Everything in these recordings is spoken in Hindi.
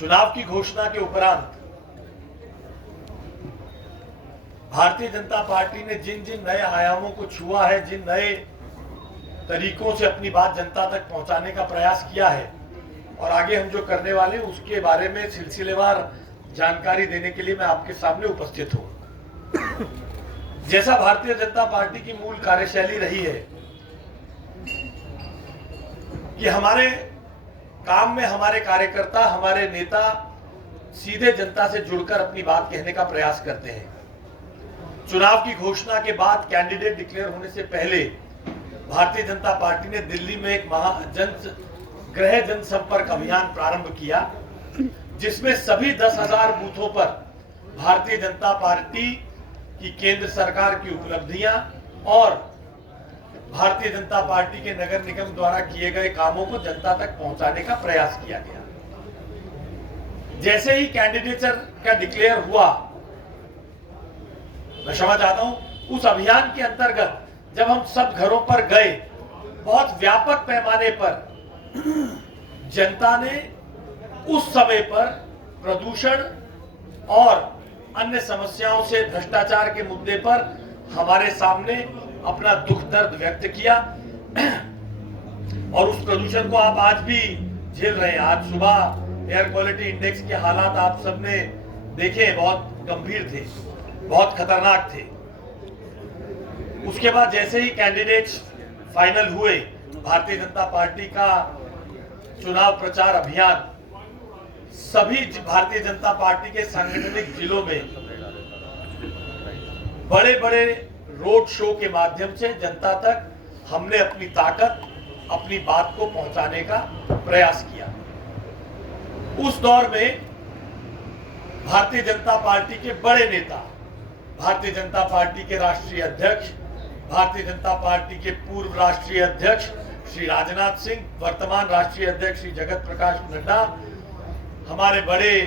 चुनाव की घोषणा के उपरांत भारतीय जनता पार्टी ने जिन जिन नए आयामों को छुआ है, जिन नए तरीकों से अपनी बात जनता तक पहुंचाने का प्रयास किया है और आगे हम जो करने वाले हैं उसके बारे में सिलसिलेवार जानकारी देने के लिए मैं आपके सामने उपस्थित हूं। जैसा भारतीय जनता पार्टी की मूल कार्यशैली रही है कि हमारे काम में हमारे कार्यकर्ता, हमारे नेता सीधे जनता से जुड़कर अपनी बात कहने का प्रयास करते हैं। चुनाव की घोषणा के बाद कैंडिडेट डिक्लेयर होने से पहले भारतीय जनता पार्टी ने दिल्ली में एक गृह जनसंपर्क अभियान प्रारंभ किया, जिसमें सभी 10,000 बूथों पर भारतीय जनता पार्टी की केंद्र सरकार की उपलब्धियां और भारतीय जनता पार्टी के नगर निगम द्वारा किए गए कामों को जनता तक पहुंचाने का प्रयास किया गया। जैसे ही कैंडिडेचर का डिक्लेयर हुआ, मैं क्षमा चाहता हूं, उस अभियान के अंतर्गत जब हम सब घरों पर गए, बहुत व्यापक पैमाने पर जनता ने उस समय पर प्रदूषण और अन्य समस्याओं से, भ्रष्टाचार के मुद्दे पर हमारे सामने अपना दुख दर्द व्यक्त किया और उस प्रदूषण को आप आज भी झेल रहे हैं। आज सुबह एयर क्वालिटी इंडेक्स के हालात आप सबने देखे, बहुत गंभीर थे, बहुत खतरनाक थे। उसके बाद जैसे ही कैंडिडेट्स फाइनल हुए, भारतीय जनता पार्टी का चुनाव प्रचार अभियान सभी भारतीय जनता पार्टी के सांगठनिक जिलों में बड़े बड़े रोड शो के माध्यम से जनता तक हमने अपनी ताकत, अपनी बात को पहुंचाने का प्रयास किया। उस दौर में भारतीय जनता पार्टी के बड़े नेता, भारतीय जनता पार्टी के राष्ट्रीय अध्यक्ष, भारतीय जनता पार्टी के पूर्व राष्ट्रीय अध्यक्ष श्री राजनाथ सिंह, वर्तमान राष्ट्रीय अध्यक्ष श्री जगत प्रकाश नड्डा, हमारे बड़े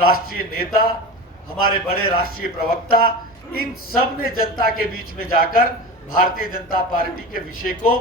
राष्ट्रीय नेता, हमारे बड़े राष्ट्रीय प्रवक्ता, इन सब ने जनता के बीच में जाकर भारतीय जनता पार्टी के विषय को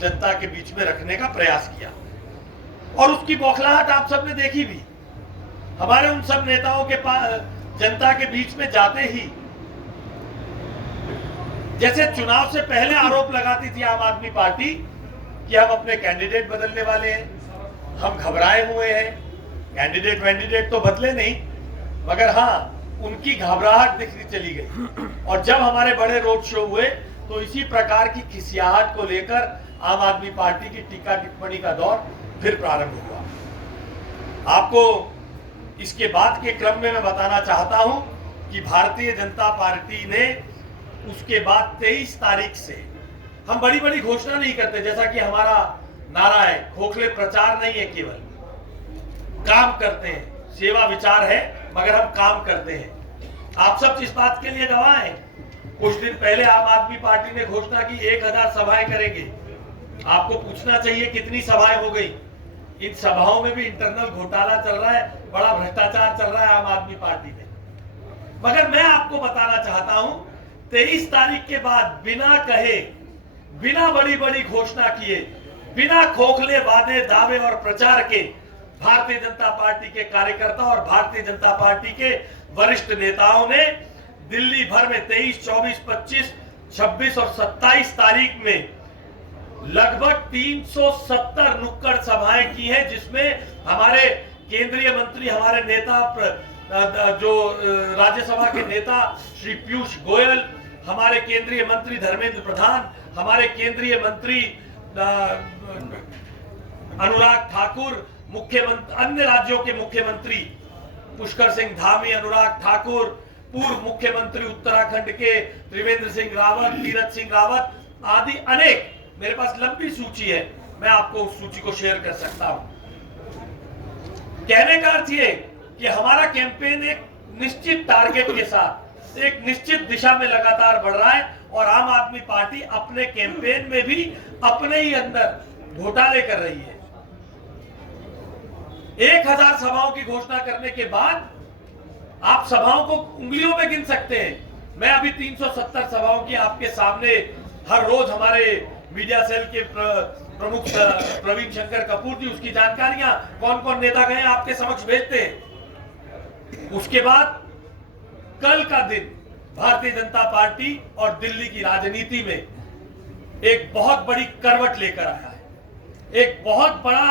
जनता के बीच में रखने का प्रयास किया और उसकी बौखलाहट आप सबने देखी भी। हमारे उन सब नेताओं के पास जनता के बीच में जाते ही जैसे चुनाव से पहले आरोप लगाती थी आम आदमी पार्टी कि हम अपने कैंडिडेट बदलने वाले हैं, हम घबराए हुए हैं। कैंडिडेट तो बदले नहीं, मगर हाँ, उनकी घबराहट दिखती चली गई। और जब हमारे बड़े रोड शो हुए तो इसी प्रकार की खिसियाहट को लेकर आम आदमी पार्टी की टीका टिप्पणी का दौर फिर प्रारंभ हुआ। आपको इसके बाद के क्रम में मैं बताना चाहता हूं कि भारतीय जनता पार्टी ने उसके बाद 23 तारीख से, हम बड़ी बड़ी घोषणा नहीं करते, जैसा कि हमारा नारा है, खोखले प्रचार नहीं है, केवल काम करते हैं। सेवा विचार है मगर हम काम करते हैं। आप सब इस बात के लिए गवाह हैं। कुछ दिन पहले आम आदमी पार्टी ने घोषणा की 1000 सभाएं करेंगे। आपको पूछना चाहिए कितनी सभाएं हो गई। इन सभाओं में भी इंटरनल घोटाला चल रहा है, बड़ा भ्रष्टाचार चल रहा है आम आदमी पार्टी में। मगर मैं आपको बताना चाहता हूं, 23 तारीख के बाद बिना कहे, बिना बड़ी बड़ी घोषणा किए, बिना खोखले वादे, दावे और प्रचार के भारतीय जनता पार्टी के कार्यकर्ता और भारतीय जनता पार्टी के वरिष्ठ नेताओं ने दिल्ली भर में 23, 24, 25, 26 और 27 तारीख में लगभग 370 नुक्कड़ सभाएं की हैं, जिसमें हमारे केंद्रीय मंत्री, हमारे नेता, जो राज्यसभा के नेता श्री पीयूष गोयल, हमारे केंद्रीय मंत्री धर्मेंद्र प्रधान, हमारे केंद्रीय मंत्री अनुराग ठाकुर, मुख्यमंत्री, अन्य राज्यों के मुख्यमंत्री पुष्कर सिंह धामी, अनुराग ठाकुर, पूर्व मुख्यमंत्री उत्तराखंड के त्रिवेंद्र सिंह रावत, तीरथ सिंह रावत आदि अनेक, मेरे पास लंबी सूची है, मैं आपको उस सूची को शेयर कर सकता हूं। कहने का अर्थ ये कि हमारा कैंपेन एक निश्चित टारगेट के साथ एक निश्चित दिशा में लगातार बढ़ रहा है और आम आदमी पार्टी अपने कैंपेन में भी अपने ही अंदर घोटाले कर रही है। 1000 सभाओं की घोषणा करने के बाद आप सभाओं को उंगलियों में गिन सकते हैं। मैं अभी 370 सभाओं की आपके सामने हर रोज हमारे मीडिया सेल के प्रमुख प्रवीण शंकर कपूर जी, उसकी जानकारियां कौन कौन नेता गए आपके समक्ष भेजते हैं। उसके बाद कल का दिन भारतीय जनता पार्टी और दिल्ली की राजनीति में एक बहुत बड़ी करवट लेकर आया है। एक बहुत बड़ा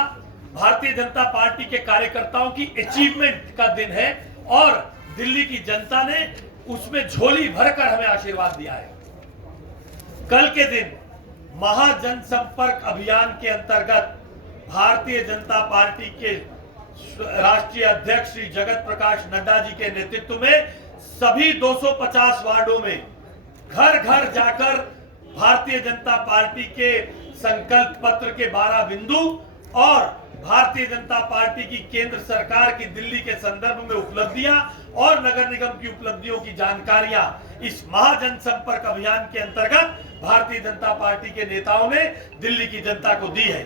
भारतीय जनता पार्टी के कार्यकर्ताओं की अचीवमेंट का दिन है और दिल्ली की जनता ने उसमें झोली भरकर हमें आशीर्वाद दिया है। कल के दिन महाजनसंपर्क अभियान के अंतर्गत भारतीय जनता पार्टी के राष्ट्रीय अध्यक्ष श्री जगत प्रकाश नड्डा जी के नेतृत्व में सभी 250 वार्डों में घर घर जाकर भारतीय जनता पार्टी के संकल्प पत्र के 12 बिंदु और भारतीय जनता पार्टी की केंद्र सरकार की दिल्ली के संदर्भ में उपलब्धियां और नगर निगम की उपलब्धियों की जानकारियां इस महाजनसंपर्क अभियान के अंतर्गत भारतीय जनता पार्टी के नेताओं ने दिल्ली की जनता को दी है।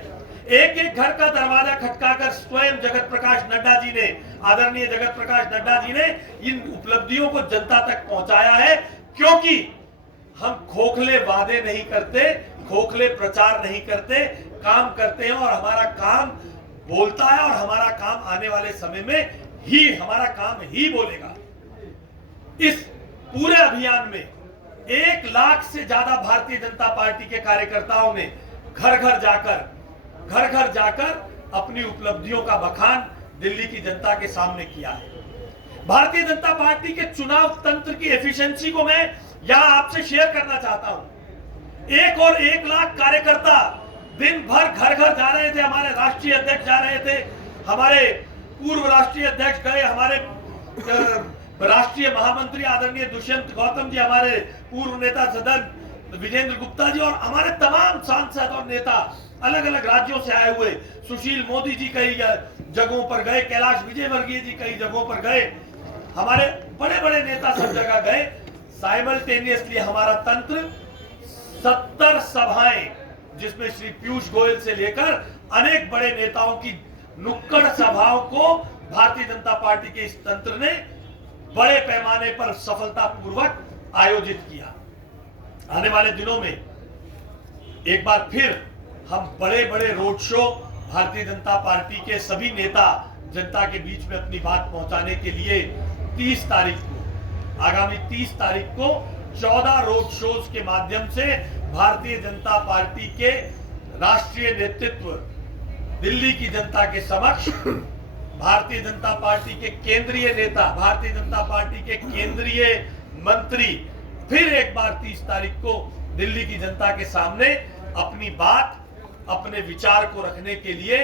एक एक घर का दरवाजा खटकाकर स्वयं जगत प्रकाश नड्डा जी ने, आदरणीय जगत प्रकाश नड्डा जी ने इन उपलब्धियों को जनता तक पहुंचाया है, क्योंकि हम खोखले वादे नहीं करते, खोखले प्रचार नहीं करते, काम करते हैं और हमारा काम बोलता है और हमारा काम आने वाले समय में ही हमारा काम ही बोलेगा। इस पूरे अभियान में 1 लाख से ज्यादा भारतीय जनता पार्टी के कार्यकर्ताओं ने घर घर जाकर अपनी उपलब्धियों का बखान दिल्ली की जनता के सामने किया है। भारतीय जनता पार्टी के चुनाव तंत्र की एफिशिएंसी को मैं यहां आपसे शेयर करना चाहता हूं। 1 लाख कार्यकर्ता दिन भर घर घर जा रहे थे, हमारे राष्ट्रीय अध्यक्ष जा रहे थे, हमारे पूर्व राष्ट्रीय अध्यक्ष गए, हमारे राष्ट्रीय महामंत्री आदरणीय दुष्यंत गौतम जी, हमारे पूर्व नेता सदन विजेंद्र गुप्ता जी और हमारे तमाम सांसद और नेता अलग अलग राज्यों से आए हुए, सुशील मोदी जी कई जगहों पर गए, कैलाश विजयवर्गीय जी कई जगहों पर गए, हमारे बड़े बड़े नेता सब जगह गए। साइमल्टेनियसली हमारा तंत्र 70 सभाएं, जिसमें श्री पीयूष गोयल से लेकर अनेक बड़े नेताओं की नुक्कड़ सभाओं को भारतीय जनता पार्टी के इस तंत्र ने बड़े पैमाने पर सफलतापूर्वक आयोजित किया। आने वाले दिनों में एक बार फिर हम बड़े बड़े road show Bharatiya Janata party के सभी नेता जनता के बीच में अपनी बात पहुंचाने के लिए 30 तारीख को, आगामी 30 तारीख को 14 रोड शोज के माध्यम से भारतीय जनता पार्टी के राष्ट्रीय नेतृत्व दिल्ली की जनता के समक्ष, भारतीय जनता पार्टी के केंद्रीय नेता, भारतीय जनता पार्टी के केंद्रीय मंत्री फिर एक बार 30 तारीख को दिल्ली की जनता के सामने अपनी बात, अपने विचार को रखने के लिए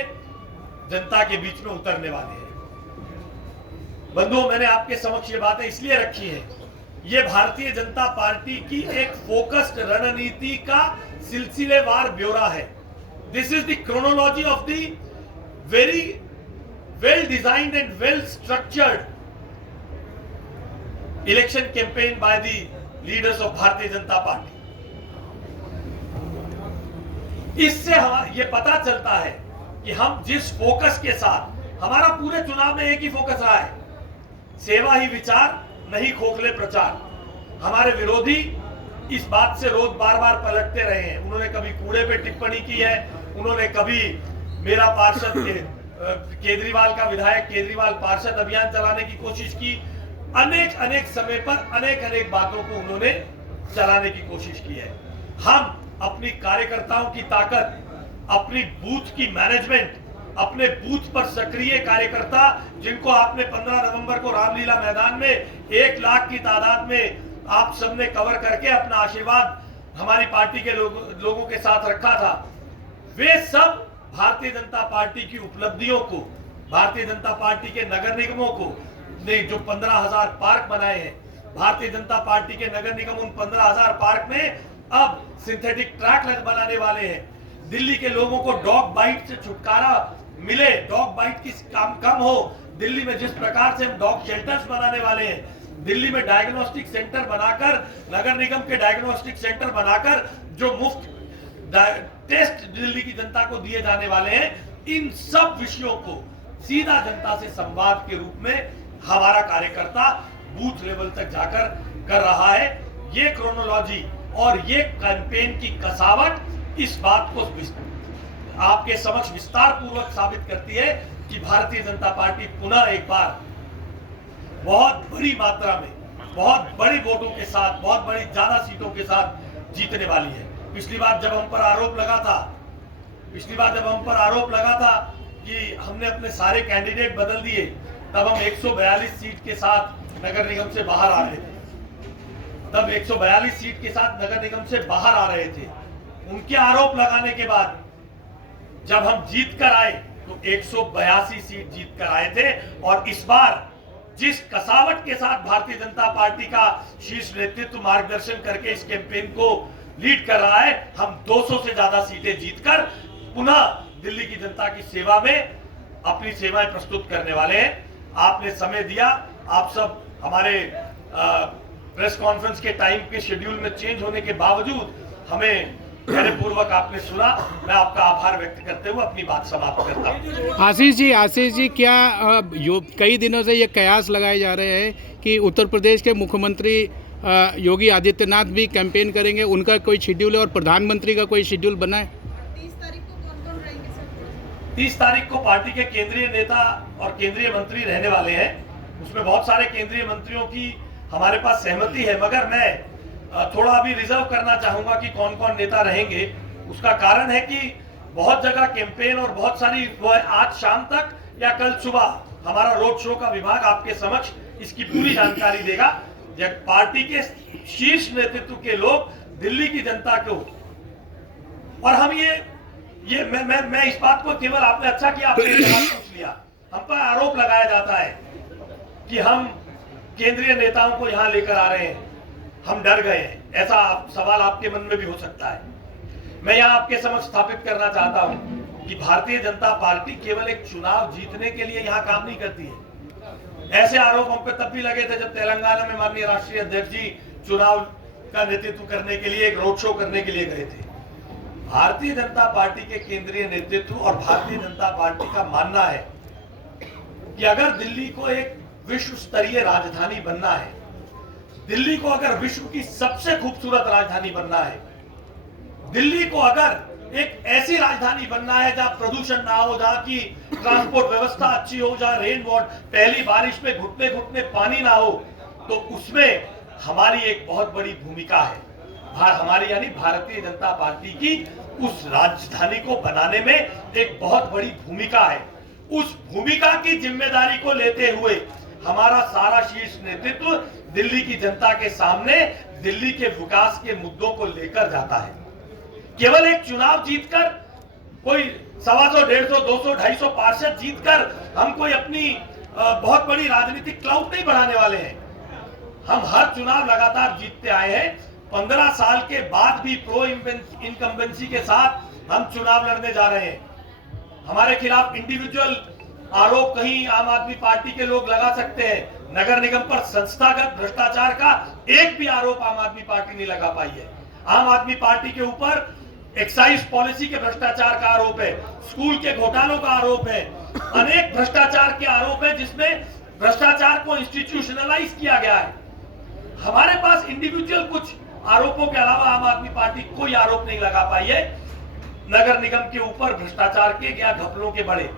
जनता के बीच में उतरने वाले हैं। बंधुओं, मैंने आपके समक्ष ये बातें इसलिए रखी हैं, ये भारतीय जनता पार्टी की एक फोकस्ड रणनीति का सिलसिलेवार ब्यौरा है। This is the chronology of the very well designed and well structured election campaign by the leaders of Bharatiya Janata party. इससे ये पता चलता है कि हम जिस फोकस के साथ, हमारा पूरे चुनाव में एक ही फोकस रहा है, सेवा ही विचार, नहीं खोखले प्रचार। हमारे विरोधी इस बात से रोज बार बार पलटते रहे हैं। उन्होंने कभी कूड़े पे टिप्पणी की है, उन्होंने कभी मेरा पार्षद केजरीवाल का विधायक केजरीवाल पार्षद अभियान चलाने की कोशिश की, अनेक समय पर अनेक बातों को उन्होंने चलाने की कोशिश की है। हम अपनी कार्यकर्ताओं की ताकत, अपनी बूथ की मैनेजमेंट, अपने बूथ पर सक्रिय कार्यकर्ता, जिनको आपने 15 नवंबर को रामलीला मैदान में 1 लाख की तादाद में आप सबने कवर करके अपना आशीर्वाद हमारी पार्टी के लोगों के साथ रखा था, वे सब भारतीय जनता पार्टी की उपलब्धियों को, भारतीय जनता पार्टी के नगर निगमों को, ने जो 15,000 पार्क बनाए हैं, भारतीय जनता पार्टी के नगर निगम उन 15,000 पार्क में अब सिंथेटिक ट्रैक बनाने वाले हैं। दिल्ली के लोगों को डॉग बाइट से छुटकारा मिले, डॉग बाइट की कम हो। दिल्ली में जिस प्रकार से हम डॉग शेल्टर्स बनाने वाले हैं, दिल्ली में डायग्नोस्टिक सेंटर बनाकर, नगर निगम के डायग्नोस्टिक सेंटर बनाकर जो मुफ्त टेस्ट दिल्ली की जनता को दिए जाने वाले हैं, इन सब विषयों को सीधा जनता से संवाद के रूप में हमारा कार्यकर्ता बूथ लेवल तक जाकर कर रहा है। ये क्रोनोलॉजी और ये कैंपेन की कसावट इस बात को आपके समक्ष विस्तार पूर्वक साबित करती है कि भारतीय जनता पार्टी पुनः एक बार बहुत बड़ी मात्रा में, बहुत बड़ी वोटों के साथ, बहुत बड़ी ज्यादा सीटों के साथ जीतने वाली है। पिछली बार जब हम पर आरोप लगा था कि हमने अपने सारे कैंडिडेट बदल दिए, तब हम 142 सीट के साथ नगर निगम से बाहर आ रहे थे। उनके आरोप लगाने के बाद जब हम जीत कर आए तो 182 सीट जीत कर आए थे। और इस बार जिस कसावट के साथ भारतीय जनता पार्टी का शीर्ष नेतृत्व मार्गदर्शन करके इस कैंपेन को लीड कर रहा है, हम 200 से ज्यादा सीटें जीतकर पुनः दिल्ली की जनता की सेवा में अपनी सेवाएं प्रस्तुत करने वाले हैं। आपने समय दिया, आप सब हमारे प्रेस कॉन्फ्रेंस के टाइम के शेड्यूल में चेंज होने के बावजूद हमें पूर्वक आपने सुना। मैं आपका आभार व्यक्त करते हुए अपनी बात समाप्त करता हूं। आशीष जी, क्या कई दिनों से ये कयास लगाए जा रहे हैं कि उत्तर प्रदेश के मुख्यमंत्री योगी आदित्यनाथ भी कैंपेन करेंगे, उनका कोई शेड्यूल है और प्रधानमंत्री का कोई शेड्यूल बना है? 30 तारीख को कौन रहेंगे सर? 30 तारीख को पार्टी के केंद्रीय नेता और केंद्रीय मंत्री रहने वाले हैं। उसमें बहुत सारे केंद्रीय मंत्रियों की हमारे पास सहमति है, मगर मैं थोड़ा अभी रिजर्व करना चाहूंगा कि कौन कौन नेता रहेंगे। उसका कारण है कि बहुत जगह कैंपेन और बहुत सारी आज शाम तक या कल सुबह हमारा रोड शो का विभाग आपके समक्ष इसकी पूरी जानकारी देगा। जब पार्टी के शीर्ष नेतृत्व के लोग दिल्ली की जनता को, और हम मैं इस बात को केवल आपने अच्छा किया, आपने पूछ लिया। हम पर आरोप लगाया जाता है कि हम केंद्रीय नेताओं को यहां लेकर आ रहे हैं, हम डर गए हैं। ऐसा सवाल आपके मन में भी हो सकता है। मैं यहां आपके समक्ष स्थापित करना चाहता हूं कि भारतीय जनता पार्टी केवल एक चुनाव जीतने के लिए यहां काम नहीं करती है। ऐसे आरोप हम पे तब भी लगे थे जब तेलंगाना में माननीय राष्ट्रीय अध्यक्ष जी चुनाव का नेतृत्व करने के लिए, एक रोड शो करने के लिए गए थे। भारतीय जनता पार्टी के केंद्रीय नेतृत्व और भारतीय जनता पार्टी का मानना है कि अगर दिल्ली को एक विश्व स्तरीय राजधानी बनना है, दिल्ली को अगर विश्व की सबसे खूबसूरत राजधानी बनना है, दिल्ली को अगर एक ऐसी राजधानी बनना है जहां प्रदूषण ना हो, जहां की ट्रांसपोर्ट व्यवस्था अच्छी हो, जहां रेन वाटर, पहली बारिश में घुटने घुटने पानी ना हो, तो उसमें हमारी एक बहुत बड़ी भूमिका है। हमारी यानी भारतीय जनता पार्टी की उस राजधानी को बनाने में एक बहुत बड़ी भूमिका है। उस भूमिका की जिम्मेदारी को लेते हुए हमारा सारा शीर्ष नेतृत्व दिल्ली की जनता के सामने दिल्ली के विकास के मुद्दों को लेकर जाता है। केवल एक चुनाव जीतकर, कोई 125, 150, 200, 250 पार्षद जीतकर हम कोई अपनी बहुत बड़ी राजनीतिक क्लाउड नहीं बढ़ाने वाले हैं। हम हर चुनाव लगातार जीतते आए हैं। 15 साल के बाद भी प्रो इनकम्बेंसी के साथ हम चुनाव लड़ने जा रहे हैं। हमारे खिलाफ इंडिविजुअल आरोप कहीं आम आदमी पार्टी के लोग लगा सकते हैं। नगर निगम पर संस्थागत भ्रष्टाचार का एक भी आरोप आम आदमी पार्टी नहीं लगा पाई है। आम आदमी पार्टी के ऊपर एक्साइज पॉलिसी के भ्रष्टाचार का आरोप है, स्कूल के घोटालों का आरोप है, अनेक भ्रष्टाचार के आरोप है जिसमें भ्रष्टाचार को इंस्टीट्यूशनलाइज किया गया है। हमारे पास इंडिविजुअल कुछ आरोपों के अलावा आम आदमी पार्टी कोई आरोप नहीं लगा पाई है नगर निगम के ऊपर भ्रष्टाचार के या घपलों के बड़े।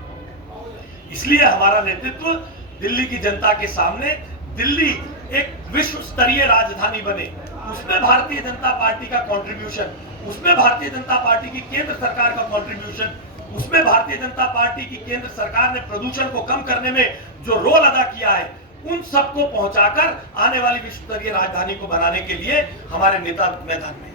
इसलिए हमारा नेतृत्व दिल्ली की जनता के सामने दिल्ली एक विश्व स्तरीय राजधानी बने, उसमें भारतीय जनता पार्टी का कंट्रीब्यूशन, उसमें भारतीय जनता पार्टी की केंद्र सरकार का कंट्रीब्यूशन, उसमें भारतीय जनता पार्टी की केंद्र सरकार ने प्रदूषण को कम करने में जो रोल अदा किया है, उन सबको पहुंचाकर आने वाली विश्व स्तरीय राजधानी को बनाने के लिए हमारे नेता मैदान में